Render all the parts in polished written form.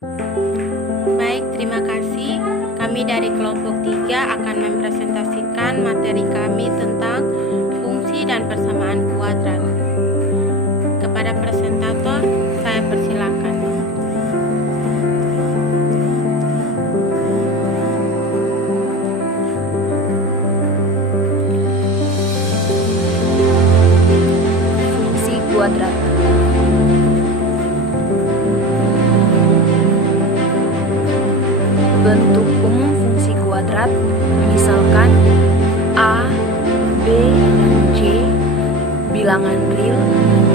Baik, terima kasih. Kami dari kelompok 3 akan mempresentasikan materi kami tentang fungsi dan persamaan kuadrat. Kepada presentator, saya persilakan. Fungsi kuadrat. Bentuk umum fungsi kuadrat, misalkan A, B, dan C bilangan real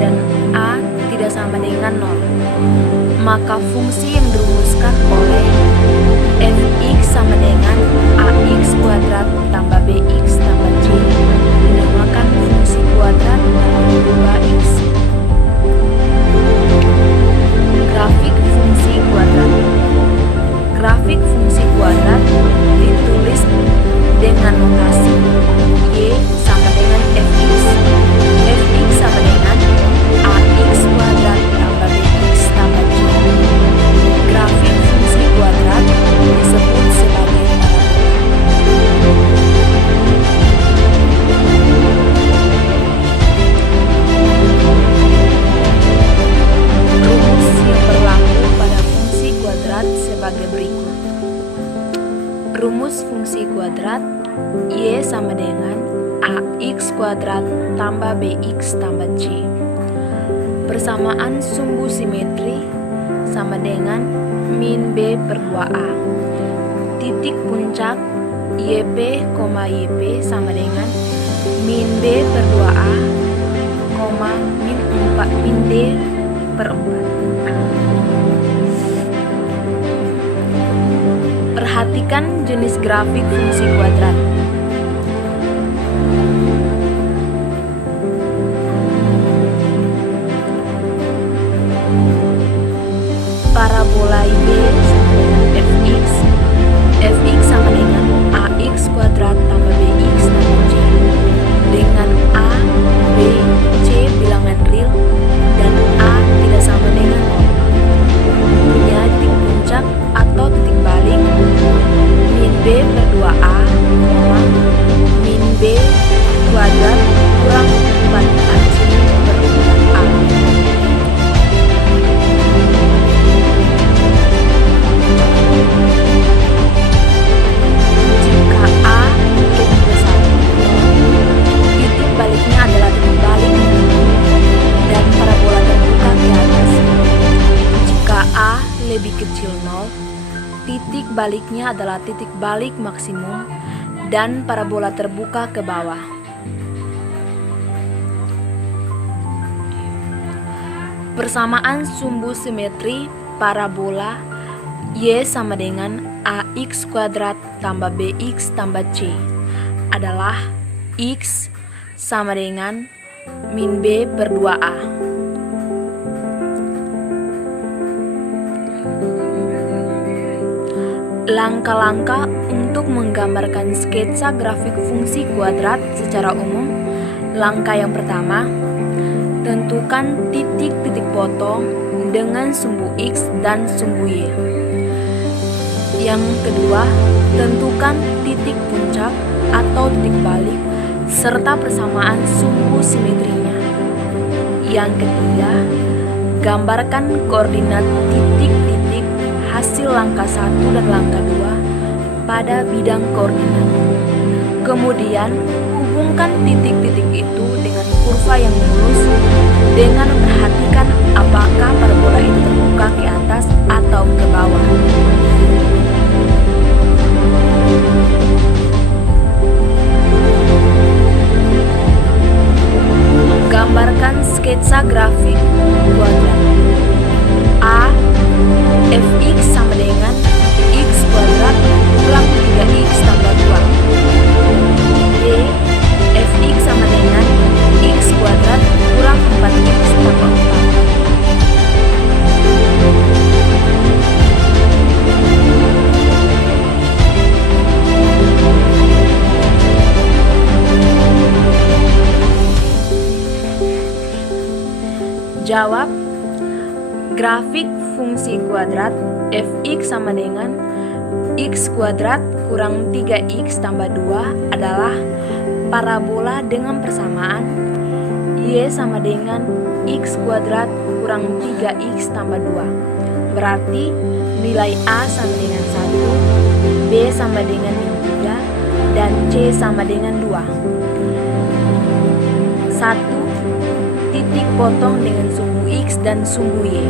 dan A tidak sama dengan 0, maka fungsi yang dirumuskan oleh fx sama dengan ax kuadrat tambah bx tambah c dinamakan fungsi kuadrat dalam 2x. Grafik fungsi kuadrat. Grafik fungsi kuadrat ditulis dengan notasi y sama dengan fx. Fx sama dengan ax kuadrat tambah bx tambah c. Grafik fungsi kuadrat disebut sebagai parabola. Rumus yang berlaku pada fungsi kuadrat sebagai berikut. Rumus fungsi kuadrat y sama dengan ax kuadrat tambah bx tambah c. Persamaan sumbu simetri sama dengan min b per 2a. Titik puncak yp, yp sama dengan min b per 2a, min d per 4. Perhatikan jenis grafik fungsi kuadrat. Parabola y sama dengan fx. Fx sama dengan ax kuadrat tambah bx tambah c. Dengan a, b, c bilangan real dan a tidak sama dengan 0. Punya titik puncak atau titik balik min b per 2a, min b kuadrat kurang 4ac per 4a. Jika a lebih besar, titik baliknya adalah titik balik dan parabola terbuka ke atas. Jika a lebih kecil 0, titik baliknya adalah titik balik maksimum dan parabola terbuka ke bawah. Persamaan sumbu simetri parabola y sama dengan ax kuadrat tambah bx tambah c adalah x sama dengan min b per 2a. Langkah-langkah untuk menggambarkan sketsa grafik fungsi kuadrat secara umum. Langkah yang pertama, tentukan titik-titik potong dengan sumbu x dan sumbu y. Yang kedua, tentukan titik puncak atau titik balik serta persamaan sumbu simetrinya. Yang ketiga, gambarkan koordinat titik-titik hasil langkah 1 dan langkah 2 pada bidang koordinat. Kemudian, hubungkan titik-titik itu dengan kurva yang lurus dengan memperhatikan apakah parabola itu terbuka ke atas atau ke bawah. Gambarkan sketsa grafik kuadrat. A. Fx sama dengan x kuadrat kurang 3x tambah 2. B. Fx sama dengan x kuadrat kurang 4x tambah 4. Jawab. Grafik fungsi kuadrat fx sama dengan x kuadrat kurang 3x tambah 2 adalah parabola dengan persamaan y sama dengan x kuadrat kurang 3x tambah 2. Berarti nilai A sama dengan 1, B sama dengan min 3, dan C sama dengan 2. 1. Titik potong dengan sumbu X dan sumbu Y.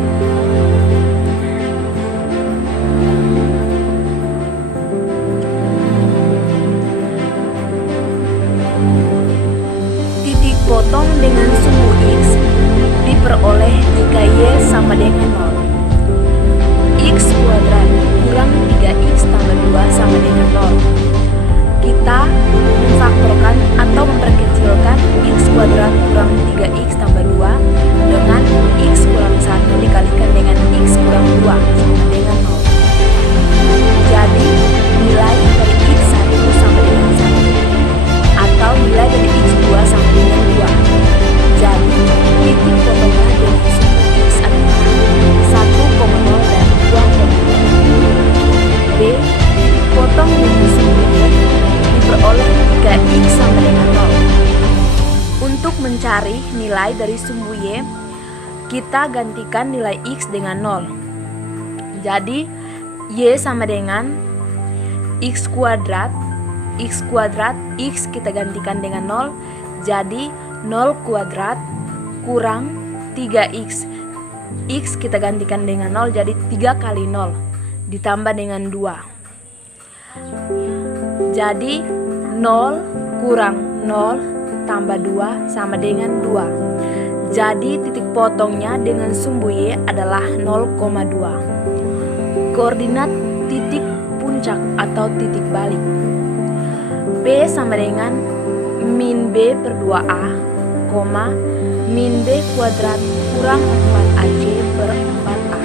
Titik potong dengan sumbu X diperoleh jika Y sama dengan 0. X kuadrat kurang 3x tambah 2 sama dengan 0. Kita memfaktorkan atau memperkecilkan x kuadrat kurang 3x tambah 2 dengan x kurang 1 dikalikan dengan x kurang 2 sama dengan 0. Jadi nilai dari x1 sama dengan 1 atau nilai dari x2 sama dengan 2. Jadi titik potongnya dengan sumbu x adalah 1,0 dan 2,0. B. Titik potong dengan sumbu y diperoleh jika x sama dengan 0. Untuk mencari nilai dari sumbu y, kita gantikan nilai x dengan 0. Jadi y sama dengan x kuadrat x kita gantikan dengan 0. Jadi 0 kuadrat kurang 3x. X kita gantikan dengan 0, jadi 3 kali 0 ditambah dengan 2. Jadi 0 kurang 0 tambah 2 sama dengan 2. Jadi titik potongnya dengan sumbu y adalah 0,2. Koordinat titik puncak atau titik balik. P sama dengan min B per 2A, min B kuadrat kurang 4AC per 4A.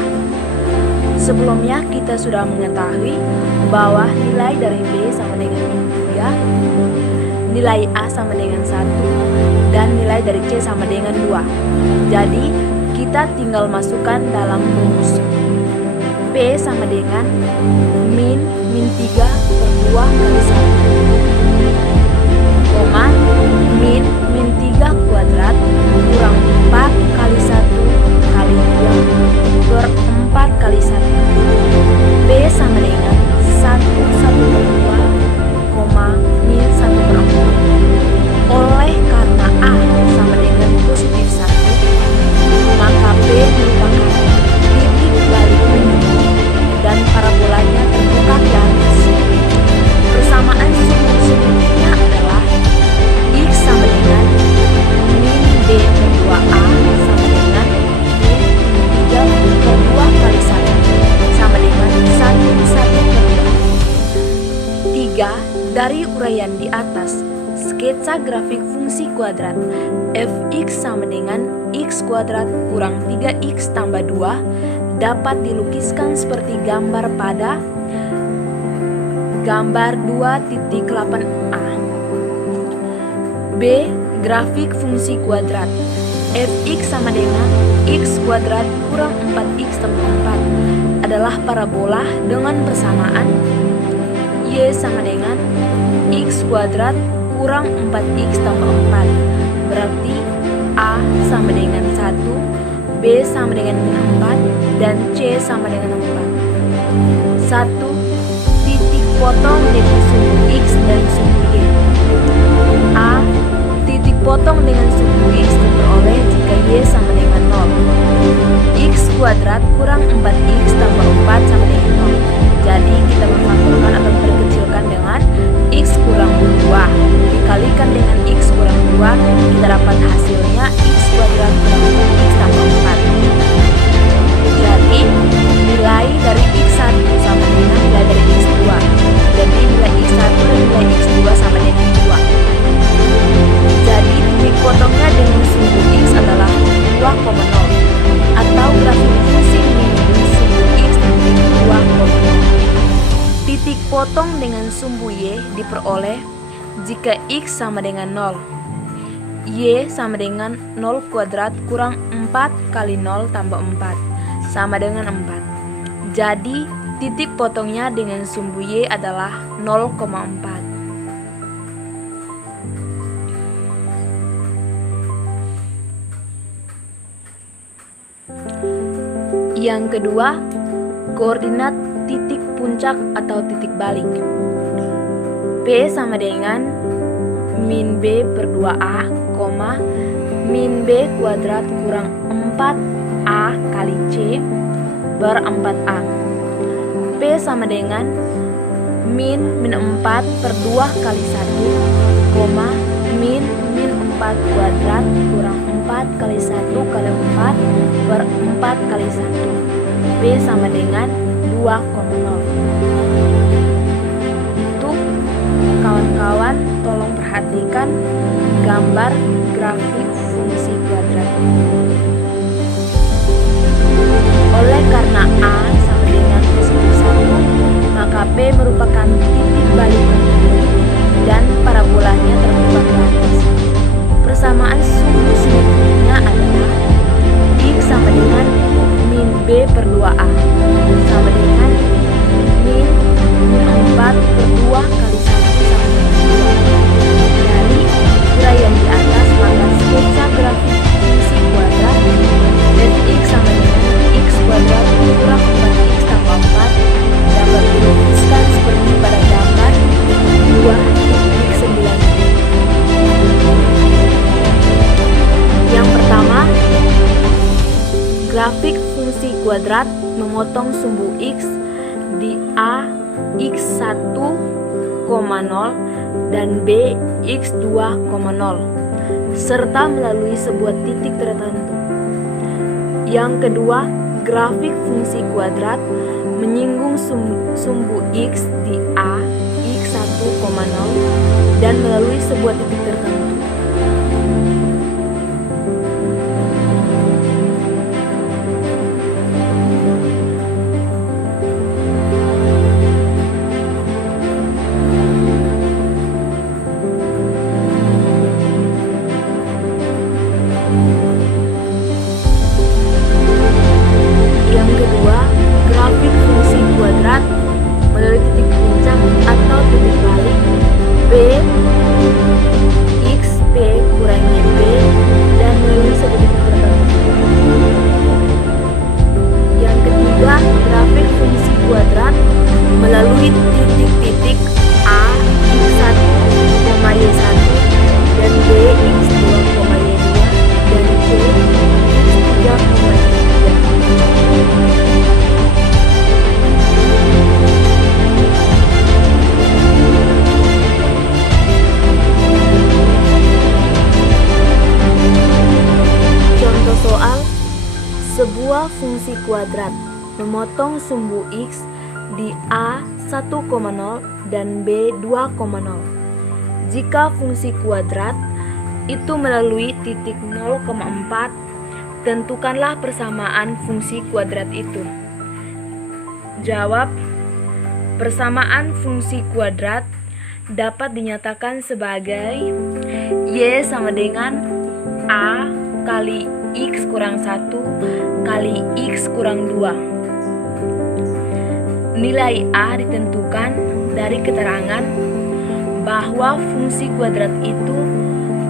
Sebelumnya kita sudah mengetahui bahwa nilai dari B sama dengan min 3, nilai A sama dengan 1, dan nilai dari C sama dengan 2. Jadi kita tinggal masukkan dalam rumus. P sama dengan min 3 per 2 kali 1, min 3 kuadrat kurang 4 kali 1 kali 2 per 4 kali 1. B sama dengan 1 per 2, min 1 per 4. Oleh karena A sama dengan positif 1, maka B merupakan titik balik menuju dan parabolanya terbuka ke atas. Persamaan sumbu-sumbunya adalah x sama dengan min B per 2A sama dengan min 3 per 2 kali 1 sama dengan 1 per 2. 3. Dari uraian di atas, sketsa grafik fungsi kuadrat fx sama dengan x kuadrat kurang 3x tambah 2 dapat dilukiskan seperti gambar pada gambar 2.8a. B. Grafik fungsi kuadrat fx sama dengan x kuadrat kurang 4x tambah 4 adalah parabola dengan persamaan y sama dengan x kuadrat kurang 4x tambah 4. Berarti A sama dengan 1, B sama dengan 4, dan C sama dengan 4. 1. Titik potong dengan sumbu x dan sumbu y. A. Titik potong dengan sumbu x diperoleh jika y sama dengan 0. X kuadrat kurang 4x tambah 4 sama dengan 0. Jadi kita memfaktorkan atau memperkecilkan dengan x kurang 2 dikalikan dengan x kurang 2, kita dapat hasilnya x kuadrat kurang 4x tambah 4. Jadi nilai dari x1 sama dengan nilai dari x2. Jadi nilai x1 dan nilai x2 sama dengan 2. Jadi titik potongnya dengan sumbu x adalah 2,0 atau grafik fungsi minus sumbu x dengan 2,0. Titik potong dengan sumbu y diperoleh jika x sama dengan 0. Y sama dengan 0 kuadrat kurang 4 kali 0 tambah 4 sama dengan 4. Jadi, titik potongnya dengan sumbu Y adalah 0,4. Yang kedua, koordinat titik puncak atau titik balik. P sama dengan min B per 2A, min B kuadrat kurang 4A kali C per 4A. P sama dengan min 4 per 2 kali 1, min 4 kuadrat kurang 4 kali 1 kali 4 per 4 kali 1. P sama dengan 2,0. Untuk kawan-kawan, tolong perhatikan gambar grafik fungsi kuadrat. Oleh karena A sama dengan positif 1, maka P merupakan titik balik dan parabolanya terbuka ke atas. Persamaan sumbu simetriknya adalah X sama dengan min B per 2A sama dengan min 4 per 2 kali 1 sama dengan 2. Dari uraian di atas, maka sketsa grafik fungsi kuadrat dan X sama dengan X kuadrat kurang 4X tambah 4 dapat dirumuskan seperti pada gambar 2.9. Yang pertama, grafik fungsi kuadrat memotong sumbu X di A X1,0 dan B X2,0 serta melalui sebuah titik tertentu. Yang kedua, grafik fungsi kuadrat menyinggung sumbu X di A X1,0 dan melalui sebuah titik tertentu. Melalui titik-titik A X1, Y1 dan B X2, Y2 dan C X3, Contoh soal, sebuah fungsi kuadrat memotong sumbu X di A 1,0 dan B 2,0. Jika fungsi kuadrat itu melalui titik 0,4, tentukanlah persamaan fungsi kuadrat itu. Jawab, persamaan fungsi kuadrat dapat dinyatakan sebagai Y sama dengan A kali X kurang 1 kali X kurang 2. Nilai A ditentukan dari keterangan bahwa fungsi kuadrat itu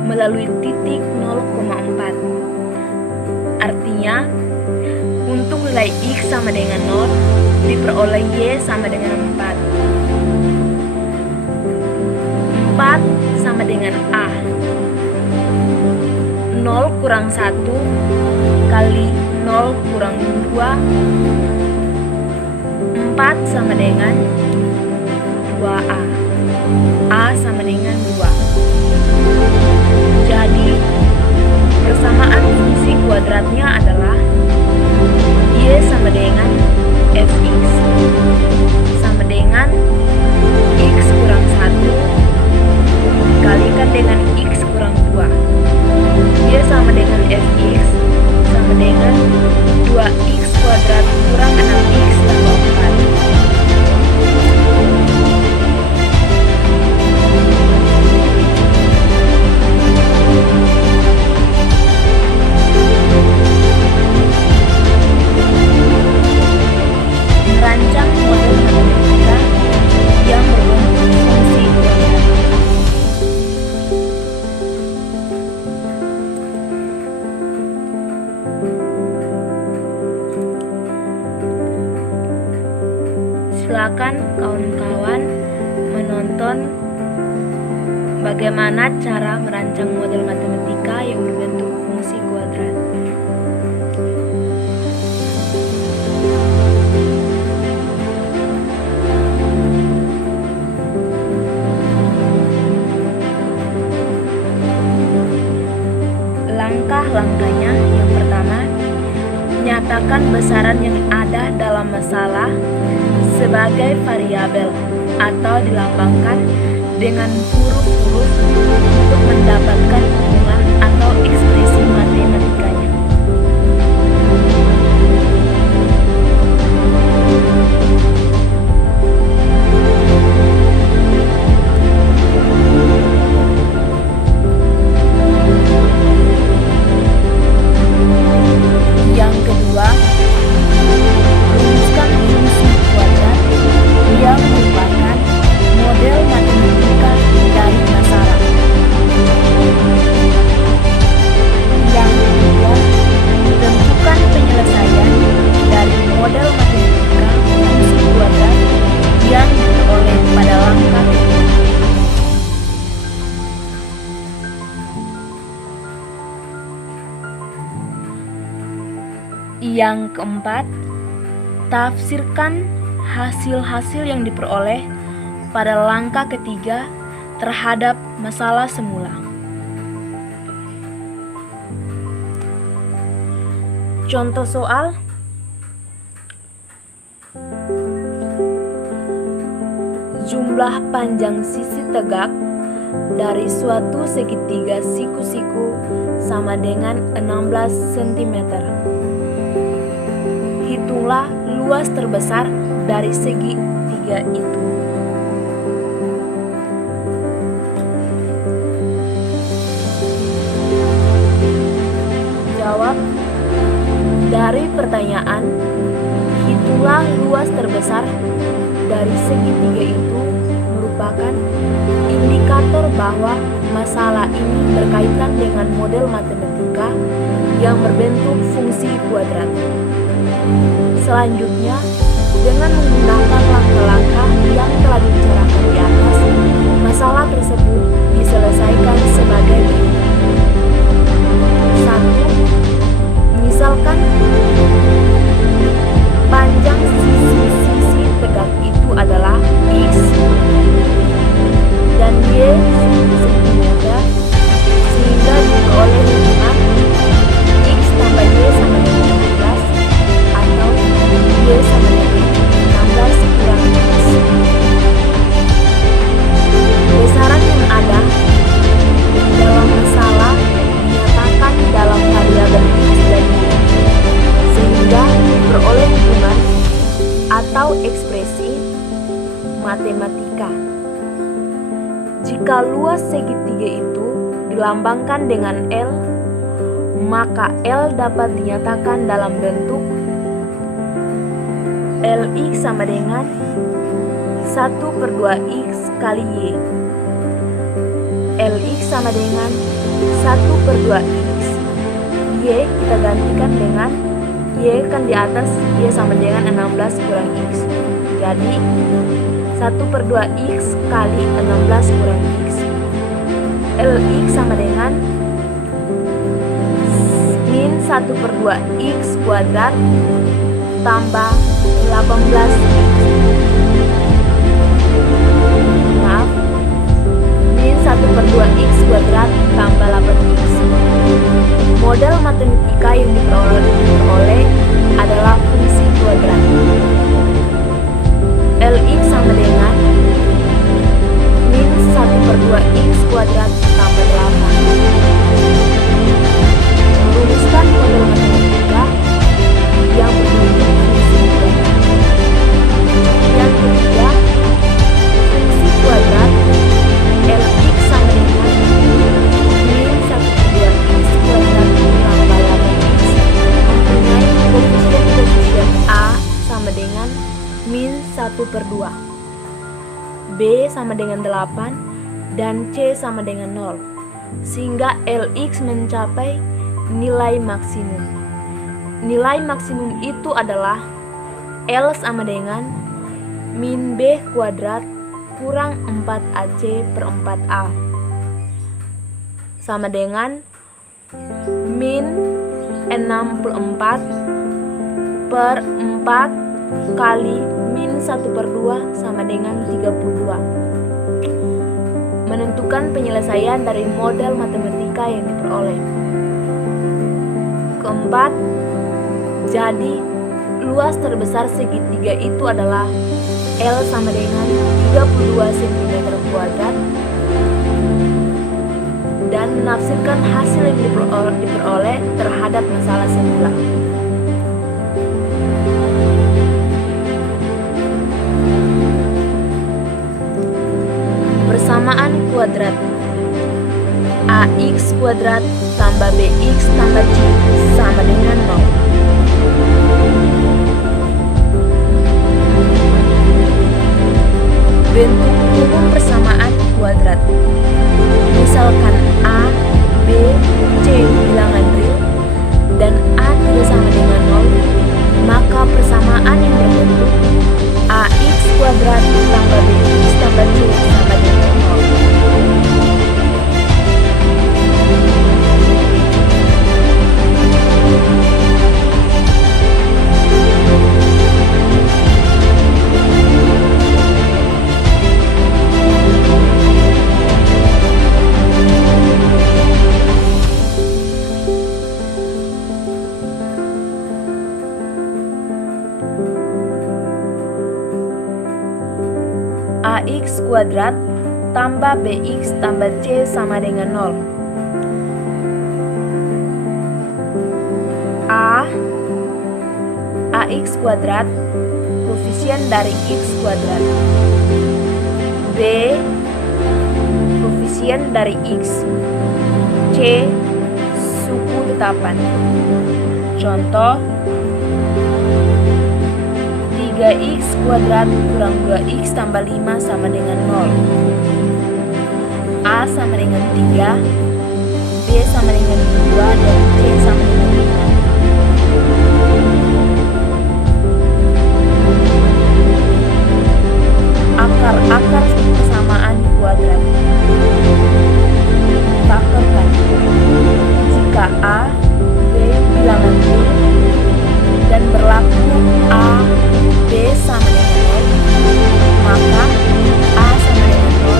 melalui titik 0,4. Artinya, untuk nilai X sama dengan 0 diperoleh Y sama dengan 4. 4 sama dengan A. 0 kurang 1 kali 0 kurang 2, 4 sama dengan 2A. A sama dengan 2. Jadi, persamaan fungsi kuadratnya adalah Y sama dengan Fx sama dengan X kurang 1 dikalikan dengan X kurang 2. Y sama dengan Fx sama dengan 2X kuadrat kurang 6X tambah 4. Silakan kawan-kawan menonton bagaimana cara merancang model matematika yang berbentuk fungsi kuadrat. Langkah-langkahnya, yang pertama, nyatakan besaran yang ada dalam masalah sebagai variabel atau dilambangkan dengan huruf-huruf untuk mendapatkan hubungan atau ekspresi matematikanya. Yang kedua, rumuskan fungsi kuadrat yang merupakan model matematika dari masalah. Yang ketiga, tentukan penyelesaian dari model matematika fungsi kuadrat yang diperoleh pada langkah kedua. Yang keempat, tafsirkan hasil-hasil yang diperoleh pada langkah ketiga terhadap masalah semula. Contoh soal: jumlah panjang sisi tegak dari suatu segitiga siku-siku sama dengan 16 cm. Hitunglah luas terbesar dari segitiga itu. Jawab dari pertanyaan, hitunglah luas terbesar dari segitiga itu merupakan indikator bahwa masalah ini berkaitan dengan model matematika yang berbentuk fungsi kuadrat. Selanjutnya, dengan menggunakan langkah-langkah yang telah dibicarakan di atas, masalah tersebut diselesaikan sebagai berikut. 1. Misalkan panjang sisi tegak itu adalah X dan Y cm, sehingga diperoleh hubungan X tambah Y sama dengan 16 atau Y sama dengan 16 kurang X. Besaran yang ada dalam masalah dinyatakan dalam variabel X dan Y, sehingga diperoleh hubungan atau ekspresi matematika. Jika luas segitiga itu dilambangkan dengan L, maka L dapat dinyatakan dalam bentuk Lx sama dengan 1/2x kali Y. Lx sama dengan 1/2x. Y kita gantikan dengan Y kan di atas, Y sama dengan 16 kurang X. Jadi 1/2x kali 16 kurang X. Lx sama dengan min 1/2x kuadrat tambah 18x. Maaf, min 1/2x kuadrat tambah 8x. Model matematika yang diperoleh adalah fungsi kuadrat. Lx sama dengan min 1/2x kuadrat tambah 8. Merumuskan model matematika yang berbentuk fungsi kuadrat. Yang ketiga, fungsi kuadrat Lx sama dengan min 1/2x kuadrat tambah 8x mempunyai koefisien A sama dengan min 1/2, B sama dengan 8, dan C sama dengan 0, sehingga Lx mencapai nilai maksimum. Nilai maksimum itu adalah L sama dengan min B kuadrat kurang 4AC per 4A sama dengan min 64 per 4 kali min 1/2 sama dengan 32. Menentukan penyelesaian dari model matematika yang diperoleh. Keempat, jadi luas terbesar segitiga itu adalah L sama dengan 32 cm kuadrat, dan menafsirkan hasil yang diperoleh terhadap masalah semula. Persamaan kuadrat AX kuadrat tambah BX tambah C sama dengan 0. Bentuk umum persamaan kuadrat. Misalkan A, B, C bilangan real dan A tidak sama dengan 0, maka persamaan yang berbentuk AX kuadrat tambah BX tambah C sama dengan 0. AX kuadrat tambah BX tambah C sama dengan 0. AX kuadrat koefisien dari X kuadrat. B koefisien dari X. C suku tetapan. Contoh 3x kuadrat kurang 2x tambah 5 sama dengan 0. A sama dengan 3, B sama dengan 2, dan C sama dengan 5. Akar-akar persamaan kuadrat. Faktorkan. Jika A, B bilangan real dan berlaku A, B sama dengan 0, maka A sama dengan 0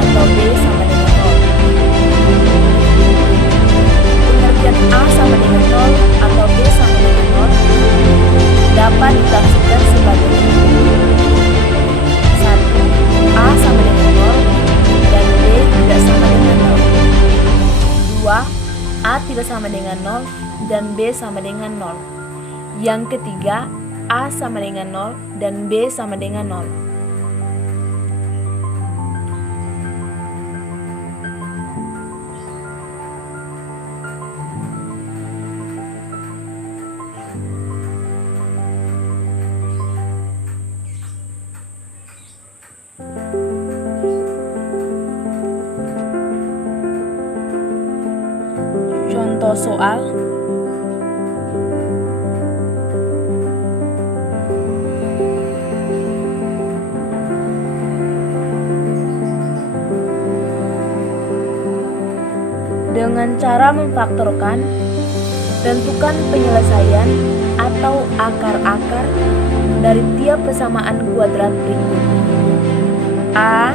atau B sama dengan 0. Pengertian A sama dengan 0 atau B sama dengan 0 dapat ditafsirkan sebagai berikut. 1. A sama dengan 0 dan B tidak sama dengan 0. 2. A tidak sama dengan 0 dan B sama dengan 0. Yang ketiga, A sama dengan 0 dan B sama dengan 0. Contoh soal. Dengan cara memfaktorkan, tentukan penyelesaian atau akar-akar dari tiap persamaan kuadrat berikut. A.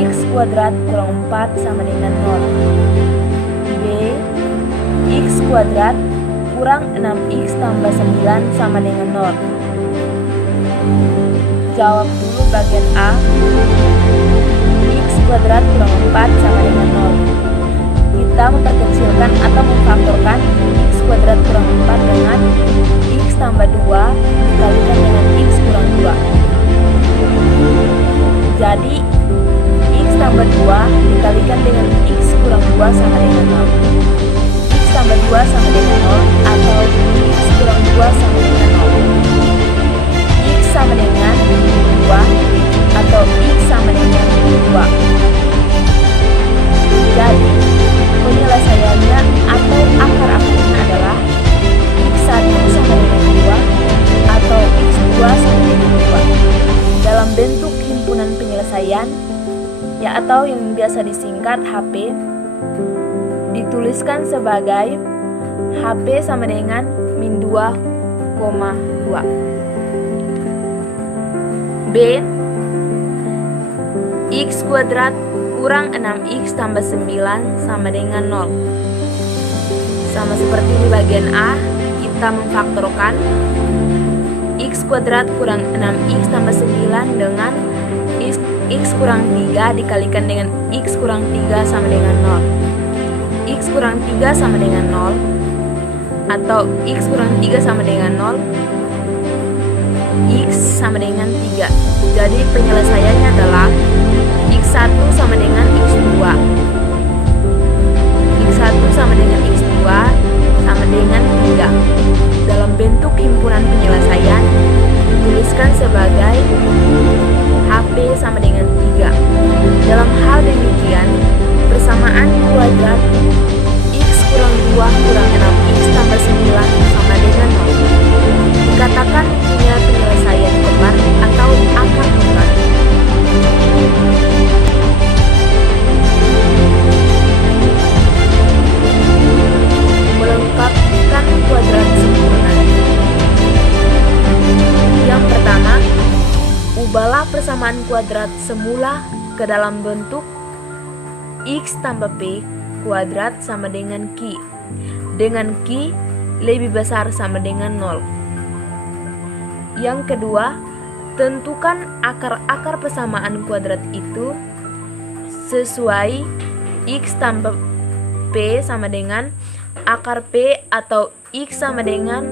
X kuadrat kurang 4 sama dengan 0. B. X kuadrat kurang 6x tambah 9 sama dengan 0. Jawab dulu bagian A. X kuadrat kurang 4 sama dengan 0. Kita memperkecilkan atau memfaktorkan x kuadrat kurang 4 dengan x tambah 2 dikalikan dengan x kurang 2. Jadi x tambah 2 dikalikan dengan x kurang 2 sama dengan 0. X tambah 2 sama dengan 0 atau x kurang 2 sama dengan 0. X sama dengan 2 atau x sama dengan 2. Jadi penyelesaiannya atau akar-akarnya adalah x1 sama dengan 2 atau x2 sama dengan bentuk himpunan penyelesaian, ya atau yang biasa disingkat HP, dituliskan sebagai HP sama dengan min 2,2. B. X kuadrat kurang 6x tambah 9 sama dengan 0. Sama seperti di bagian A, kita memfaktorkan x kuadrat kurang 6x tambah 9 dengan x kurang 3 dikalikan dengan x kurang 3 sama dengan 0. X kurang 3 sama dengan 0 atau x kurang 3 sama dengan 0, x sama dengan 3. Jadi penyelesaiannya adalah x1 sama dengan x2. x1 sama dengan x2 sama dengan 3. Dalam bentuk himpunan penyelesaian dituliskan sebagai HP sama dengan 3. Dalam hal demikian, persamaan kuadrat x kurang 2 kurang 6x tambah 9 sama dengan 0 dikatakan punya penyelesaian kembar atau akar kembar. Melengkapkan kuadrat sempurna. Yang pertama, ubahlah persamaan kuadrat semula ke dalam bentuk x tambah p kuadrat sama dengan q, dengan q lebih besar sama dengan 0. Yang kedua, tentukan akar-akar persamaan kuadrat itu sesuai x tambah p sama dengan akar p atau x sama dengan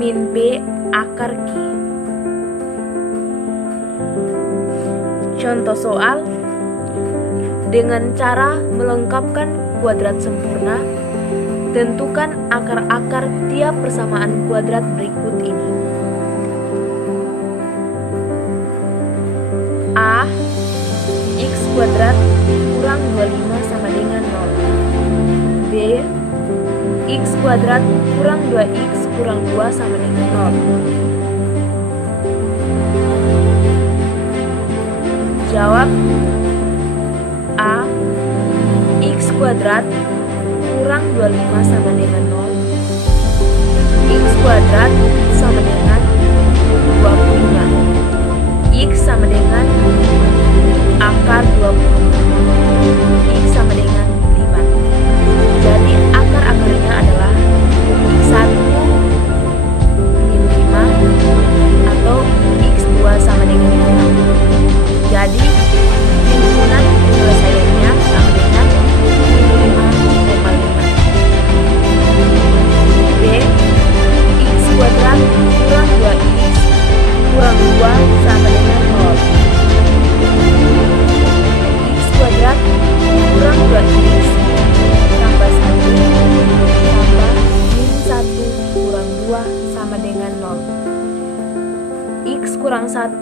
min p akar q. Contoh soal dengan cara melengkapkan kuadrat sempurna, tentukan akar-akar tiap persamaan kuadrat berikut ini. A. X kuadrat kurang 25 sama dengan 0. B. X kuadrat kurang 2x kurang 2 sama dengan 0. Jawab A. X kuadrat kurang 25 sama dengan 0. X kuadrat sama dengan 25. X sama dengan akar 20. X sama dengan 5. Jadi akar-akarnya adalah x1 min 5 atau x2 sama dengan 5. Jadi himpunan penyelesaiannya sama dengan min 5,5. B. X kuadrat kurang 2x kurang 2 sama dengan 0. X kuadrat kurang 2x tambah 1 tambah min 1 kurang 2 sama dengan 0. X kurang 1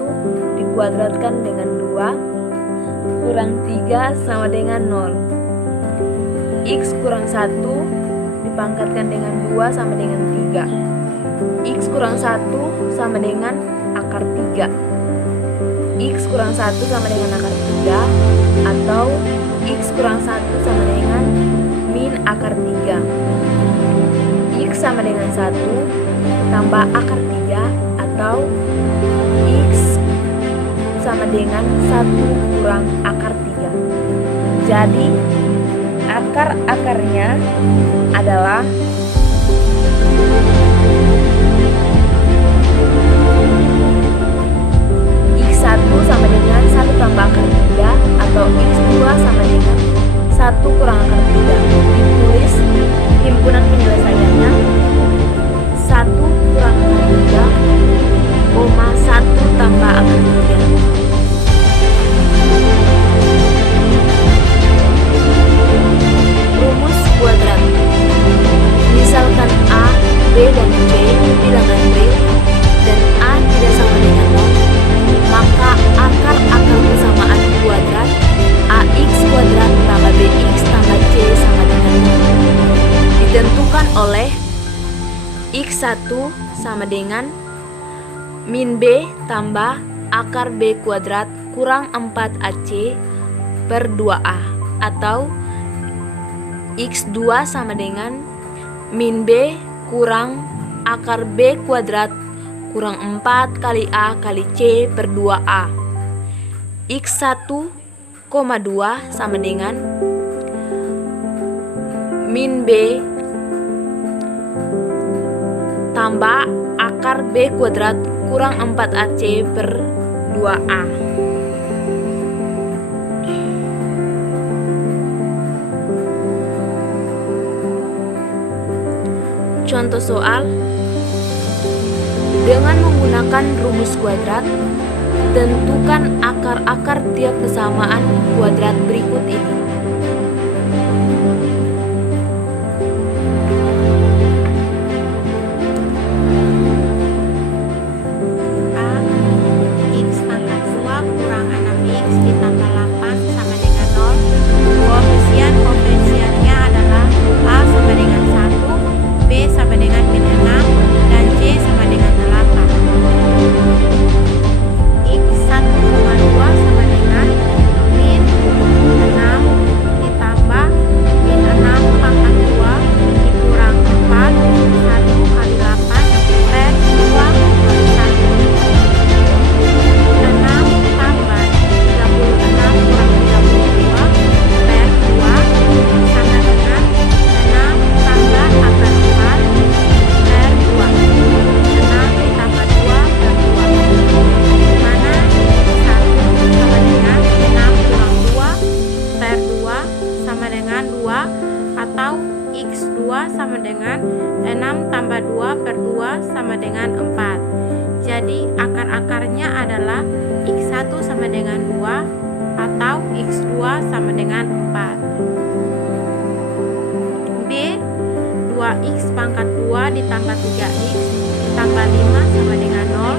dikuadratkan dengan 2 kurang 3 sama dengan 0. X kurang 1 dipangkatkan dengan 2 sama dengan 3. X kurang 1 sama dengan akar 3. X kurang 1 sama dengan akar 3 atau X kurang 1 sama dengan min akar 3. X sama dengan 1 tambah akar 3 atau X sama dengan 1 kurang akar 3. Jadi akar-akarnya adalah X1 sama dengan 1 tambah akar 3 atau X2 sama dengan 1 kurang akar 3. Ditulis himpunan penyelesaiannya 1 kurang akar 3, 1 tambah akar 3. Rumus kuadrat. Misalkan A, B, dan C bilangan real dan A tidak sama dengan 0, maka akar-akar persamaan kuadrat AX kuadrat tambah BX tambah C sama dengan 0 ditentukan oleh X1 sama dengan min B tambah akar B kuadrat kurang 4AC per 2A, atau X2 sama dengan min B kurang akar B kuadrat kurang 4 kali A kali C per 2A. X1,2 sama dengan min B tambah akar B kuadrat kurang 4AC per 2A. Contoh soal. Dengan menggunakan rumus kuadrat, tentukan akar-akar tiap persamaan kuadrat berikut ini. A. X pangkat 2 kurang 6X ditambah 8 sama dengan 0. Koefisiennya adalah A sama dengan 1, B sama dengan min 6, dan C sama dengan 8. X1,2 sama dengan min 6 ditambah min 6 pangkat 2 dikurang 4, 1 kali 8 per 2 kali 1. 6 tambah 36 kurang 32 per 2 sama dengan 6 tambah akar 4 per 2. 6 ditambah 2 per 2, di mana 1 sama dengan 6 kurang 2 per 2 sama dengan 2, atau X2 sama dengan 6 tambah 2 per 2 sama dengan 4. Jadi akar-akarnya adalah X1 sama dengan 2 atau X2 sama dengan 4. B. 2X pangkat 2 ditambah 3X ditambah 5 sama dengan 0.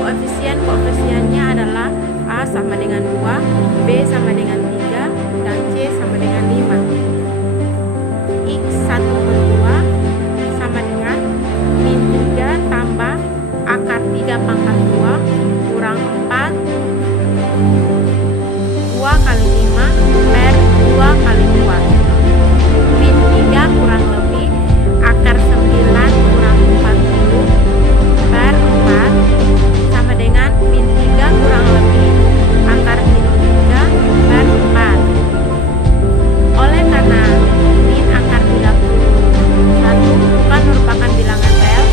Koefisiennya adalah A sama dengan 2, B sama dengan 3, dan C sama dengan 5. X1,2 sama dengan min 3 tambah akar 3 pangkat 2 kurang 4 2 kali 5 per 2 kali 2. Min 3 kurang lebih akar 9 kurang 40 per 4 sama dengan min 3 kurang lebih akar min 3 per 4. Oleh karena min akar 31 bukan merupakan bilangan real,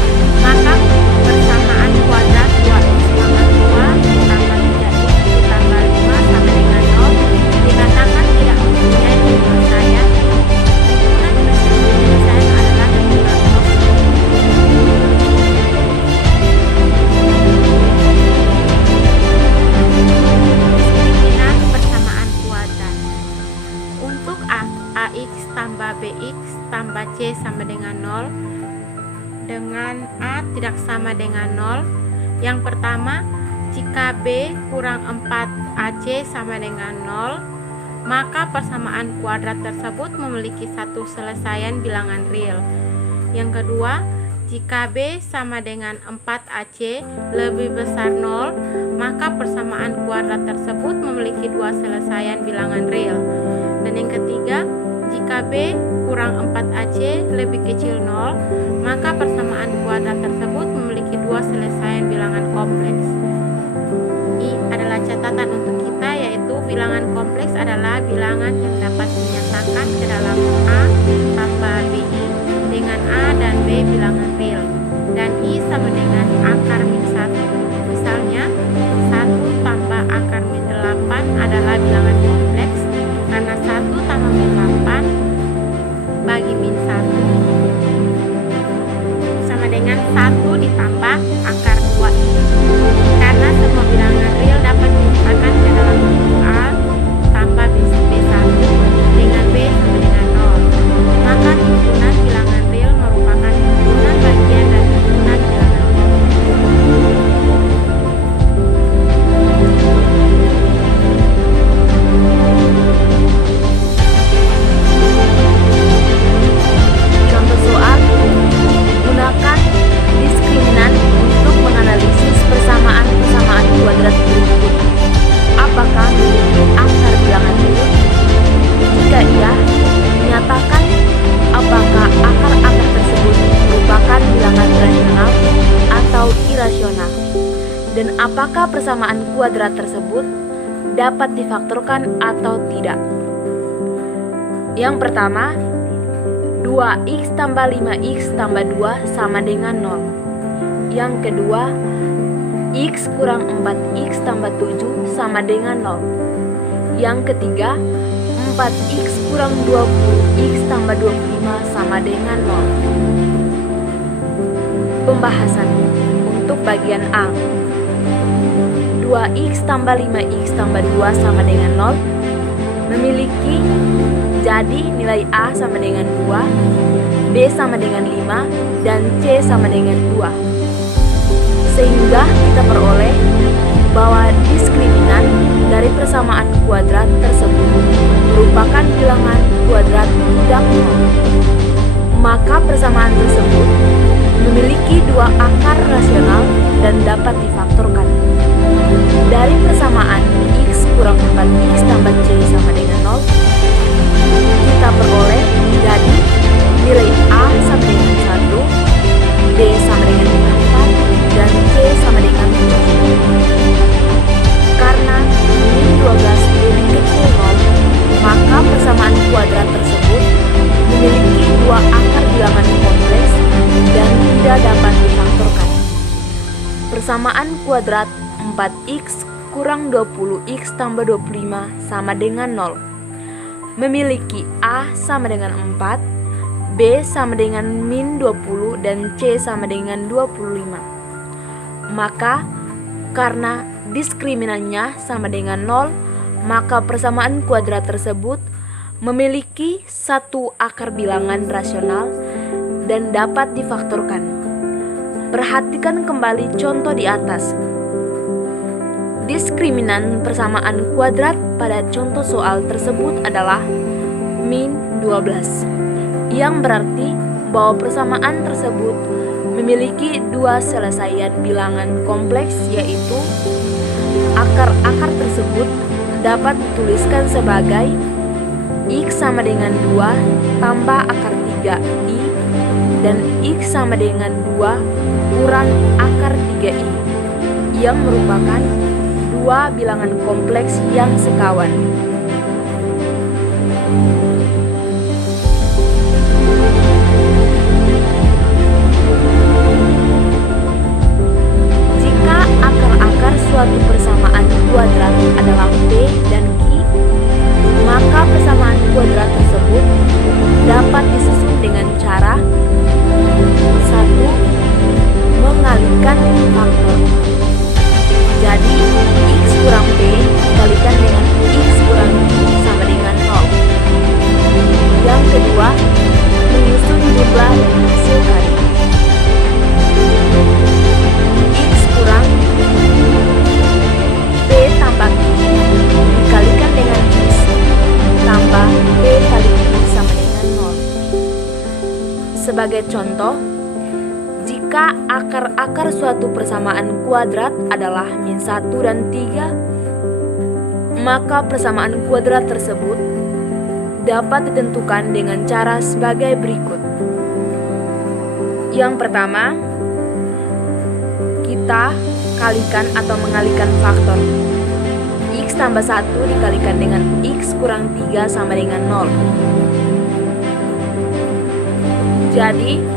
maka persamaan kuadrat 2X pangkat 2 ditambah 3X ditambah 5 sama dengan 0 dikatakan tidak mempunyai penyelesaian. Himpunan penyelesaian adalah himpunan kosong. Diskriminan persamaan kuadrat. Untuk AX tambah BX tambah C sama dengan 0 dengan A tidak sama dengan 0. Yang pertama, jika B kurang 4AC sama dengan 0, maka persamaan kuadrat tersebut memiliki satu selesaian bilangan real. Yang kedua, jika B sama dengan 4AC lebih besar 0, maka persamaan kuadrat tersebut memiliki dua selesaian bilangan real. Dan yang ketiga, jika B kurang 4AC lebih kecil 0, maka persamaan kuadrat tersebut memiliki dua selesaian bilangan kompleks. I adalah catatan untuk kita, yaitu bilangan kompleks adalah bilangan yang dapat dinyatakan ke dalam A tambah BI dengan A dan B bilangan real, dan I sama dengan akar min 1. Misalnya 1 tambah akar min 8 adalah bilangan kompleks karena 1 tambah min 8 bagi min 1 sama dengan 1 ditambah akar 2I. Karena semua bilangan real dapat dinyatakan ke dalam bentuk A tambah B1 dengan B sama dengan 0, maka himpunan bilangan real merupakan himpunan bagian dari himpunan bilangan kompleks. Contoh soal. Gunakan diskriminan untuk maka persamaan kuadrat tersebut dapat difaktorkan atau tidak. Yang pertama, 2x tambah 5x tambah 2 sama dengan 0. Yang kedua, x kurang 4x tambah 7 sama dengan 0. Yang ketiga, 4x kurang 20x tambah 25 sama dengan 0. Pembahasan untuk bagian A. 2x tambah 5x tambah 2 sama dengan 0 memiliki, jadi nilai A sama dengan 2, B sama dengan 5, dan C sama dengan 2. Sehingga kita peroleh bahwa diskriminan dari persamaan kuadrat tersebut merupakan bilangan kuadrat tidak nol. Maka persamaan tersebut memiliki dua akar rasional dan dapat difaktorkan. Dari persamaan x kurang 4x tambah c sama dengan 0, kita peroleh jadi nilai A sama dengan 1, B sama dengan 4, dan C sama dengan 7. Karena min 12 lebih kecil 0, maka persamaan kuadrat tersebut memiliki dua akar bilangan kompleks dan tidak dapat difaktorkan. Persamaan kuadrat 4x kurang 20x tambah 25 sama dengan 0 memiliki A sama dengan 4, B sama dengan min 20, dan C sama dengan 25. Maka karena diskriminannya sama dengan 0, maka persamaan kuadrat tersebut memiliki satu akar bilangan rasional dan dapat difaktorkan. Perhatikan kembali contoh di atas. Diskriminan persamaan kuadrat pada contoh soal tersebut adalah min 12, yang berarti bahwa persamaan tersebut memiliki dua selesaian bilangan kompleks, yaitu akar-akar tersebut dapat dituliskan sebagai x sama dengan 2 tambah akar 3i dan x sama dengan 2 kurang akar 3i, yang merupakan dua bilangan kompleks yang sekawan. Jika akar-akar suatu persamaan kuadrat adalah b dan q, maka persamaan kuadrat tersebut dapat disusun dengan cara 1. Mengalihkan faktor. Jadi x kurang b dikalikan dengan x kurang q sama dengan 0. Yang kedua, menyusun jumlah dan hasil kali. X kurang b tambah q dikalikan dengan x tambah b kali q sama dengan 0. Sebagai contoh, jika akar-akar suatu persamaan kuadrat adalah min 1 dan 3, maka persamaan kuadrat tersebut dapat ditentukan dengan cara sebagai berikut. Yang pertama, kita kalikan atau mengalihkan faktor. X tambah 1 dikalikan dengan x kurang 3 sama dengan 0. Jadi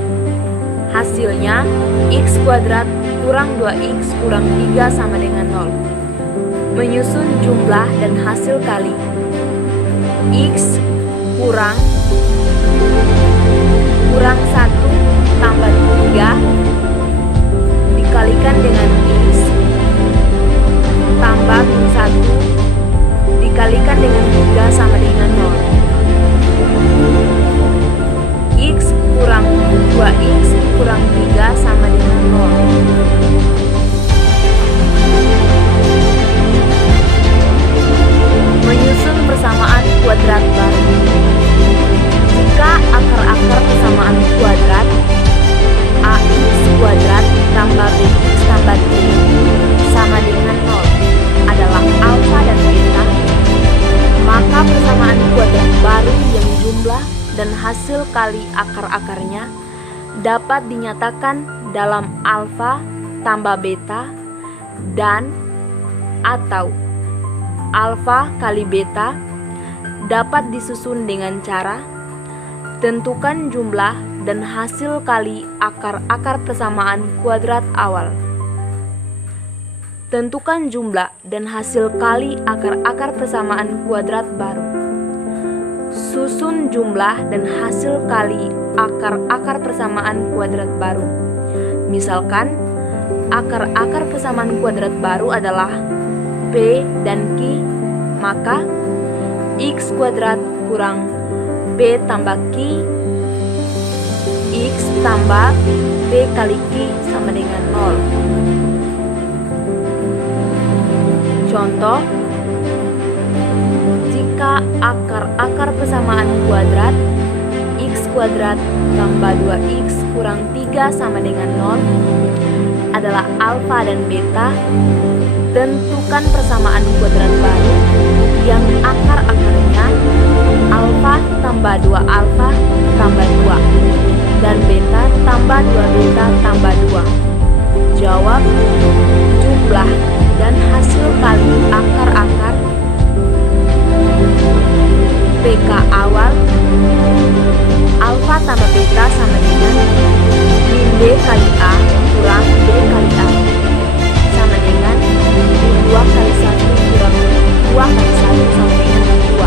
hasilnya x kuadrat kurang 2x kurang 3 sama dengan 0. Menyusun jumlah dan hasil kali. X kurang 1 tambah 3 dikalikan dengan x tambah 1 dikalikan dengan 3 sama dengan 0. X kurang 2x kurang 3 sama dengan 0. Menyusun persamaan kuadrat baru. Jika akar-akar persamaan kuadrat ax kuadrat tambah bx tambah c sama dengan 0 adalah alfa dan beta, maka persamaan kuadrat baru yang jumlah dan hasil kali akar-akarnya dapat dinyatakan dalam alfa tambah beta dan atau alfa kali beta dapat disusun dengan cara tentukan jumlah dan hasil kali akar-akar persamaan kuadrat awal. Tentukan jumlah dan hasil kali akar-akar persamaan kuadrat baru. Susun jumlah dan hasil kali akar-akar persamaan kuadrat baru. Misalkan, akar-akar persamaan kuadrat baru adalah P dan Q, maka X kuadrat kurang P tambah Q, X tambah P kali Q sama dengan 0. Contoh, jika akar-akar persamaan kuadrat X kuadrat tambah 2X kurang 3 sama dengan 0 adalah alfa dan beta, tentukan persamaan kuadrat baru yang akar-akarnya alfa tambah 2 alfa tambah 2 dan beta tambah 2 beta tambah 2. Jawab, jumlah dan hasil kali akar-akar PK awal alfa tambah beta sama dengan min B kali A kurang B kali A sama dengan min 2 kali 1 kurang 2 kali 1 sama dengan 2.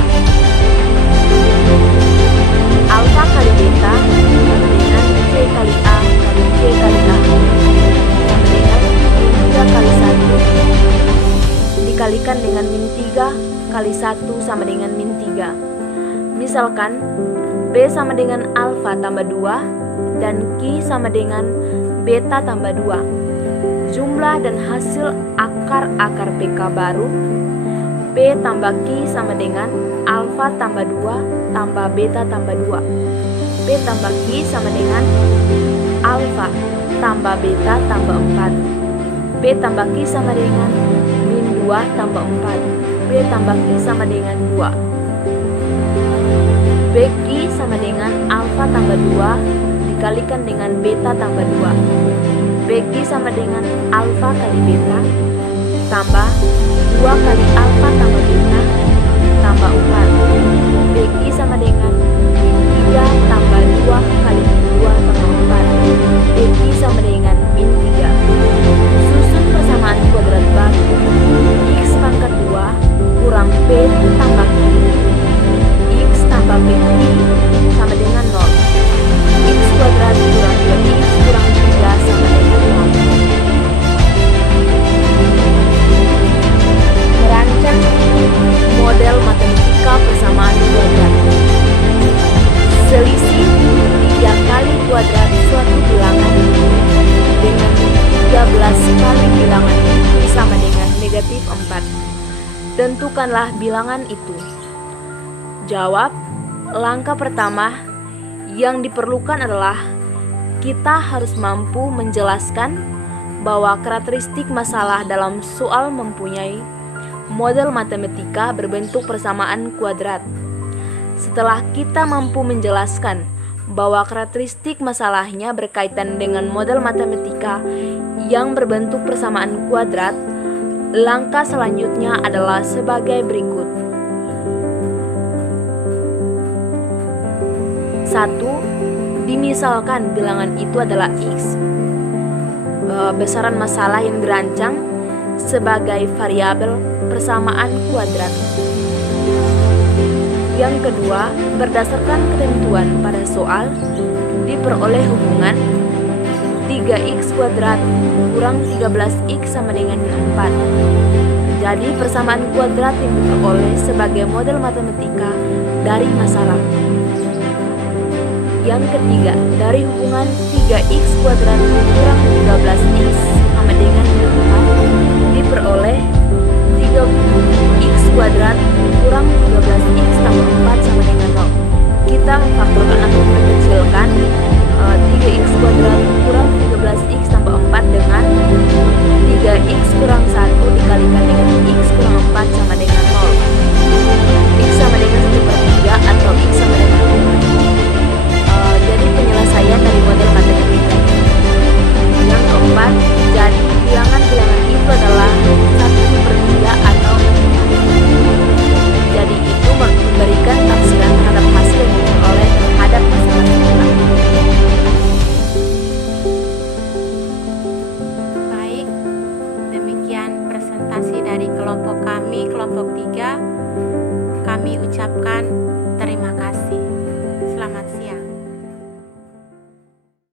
Alfa kali beta sama dengan C kali A kali C kali A sama dengan min 3 kali 1 dikalikan dengan min 3 kali 1 sama dengan min 3. Misalkan B sama dengan alfa tambah 2 dan Q sama dengan beta tambah 2. Jumlah dan hasil akar-akar PK baru P tambah Q sama dengan alfa tambah 2 tambah beta tambah 2. P tambah Q sama dengan alfa tambah beta tambah 4. P tambah Q sama dengan min 2 tambah 4. P tambah Q sama dengan 2. BQ sama dengan alfa tambah 2 dikalikan dengan beta tambah 2. BQ sama dengan alfa kali beta tambah 2 kali alfa tambah beta tambah 4. BQ sama dengan 3 tambah 2 kali 2 tambah 4. BQ sama dengan min 3. Susun persamaan kuadrat baru X pangkat 2 kurang P tambah Q tambah P sama dengan 0. X kuadrat kurang 2X kurang 3 sama dengan 0. Merancang model matematika persamaan kuadrat. Selisih 3 kali kuadrat suatu bilangan dengan 13 kali bilangan itu sama dengan negatif 4. Tentukanlah bilangan itu. Jawab, langkah pertama yang diperlukan adalah kita harus mampu menjelaskan bahwa karakteristik masalah dalam soal mempunyai model matematika berbentuk persamaan kuadrat. Setelah kita mampu menjelaskan bahwa karakteristik masalahnya berkaitan dengan model matematika yang berbentuk persamaan kuadrat, langkah selanjutnya adalah sebagai berikut. 1. Dimisalkan bilangan itu adalah X. Besaran masalah yang dirancang sebagai variabel persamaan kuadrat. Yang kedua, berdasarkan ketentuan pada soal, diperoleh hubungan 3x kuadrat kurang 13x sama dengan 4. Jadi persamaan kuadrat yang diperoleh sebagai model matematika dari masalah. Yang ketiga, dari hubungan 3x kuadrat kurang 13x sama dengan 4 diperoleh 3x kuadrat kurang 13x tambah 4 sama dengan 0. Kita memfaktorkan atau mengecilkan 3x kuadrat kurang 13x tambah 4 dengan 3x kurang 1 dikalikan dengan x kurang 4 sama dengan 0. X sama dengan 1/3 atau x sama dengan 5. Jadi penyelesaian dari model matematika. Yang keempat, jadi bilangan-bilangan itu adalah 1 kelompok 3